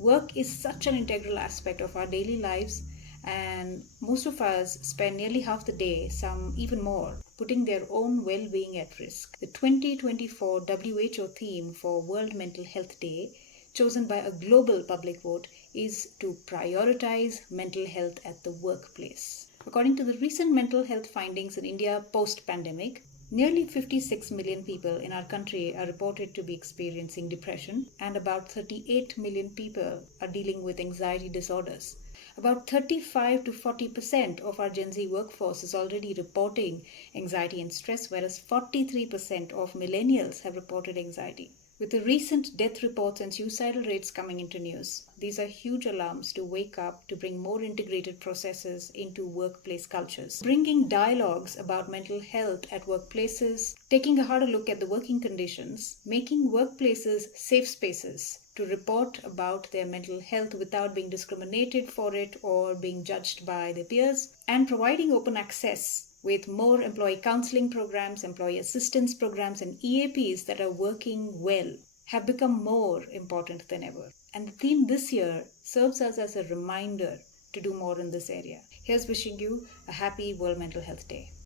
Work is such an integral aspect of our daily lives, and most of us spend nearly half the day, some even more, putting their own well being at risk. The 2024 WHO theme for World Mental Health Day, chosen by a global public vote, is to prioritize mental health at the workplace. According to the recent mental health findings in India post pandemic, nearly 56 million people in our country are reported to be experiencing depression, and about 38 million people are dealing with anxiety disorders. About 35 to 40% of our Gen Z workforce is already reporting anxiety and stress, whereas 43% of millennials have reported anxiety. With the recent death reports and suicidal rates coming into news, these are huge alarms to wake up to bring more integrated processes into workplace cultures. Bringing dialogues about mental health at workplaces, taking a harder look at the working conditions, making workplaces safe spaces to report about their mental health without being discriminated for it or being judged by their peers, and providing open access with more employee counseling programs, employee assistance programs, and EAPs that are working well, have become more important than ever. And the theme this year serves us as a reminder to do more in this area. Here's wishing you a happy World Mental Health Day.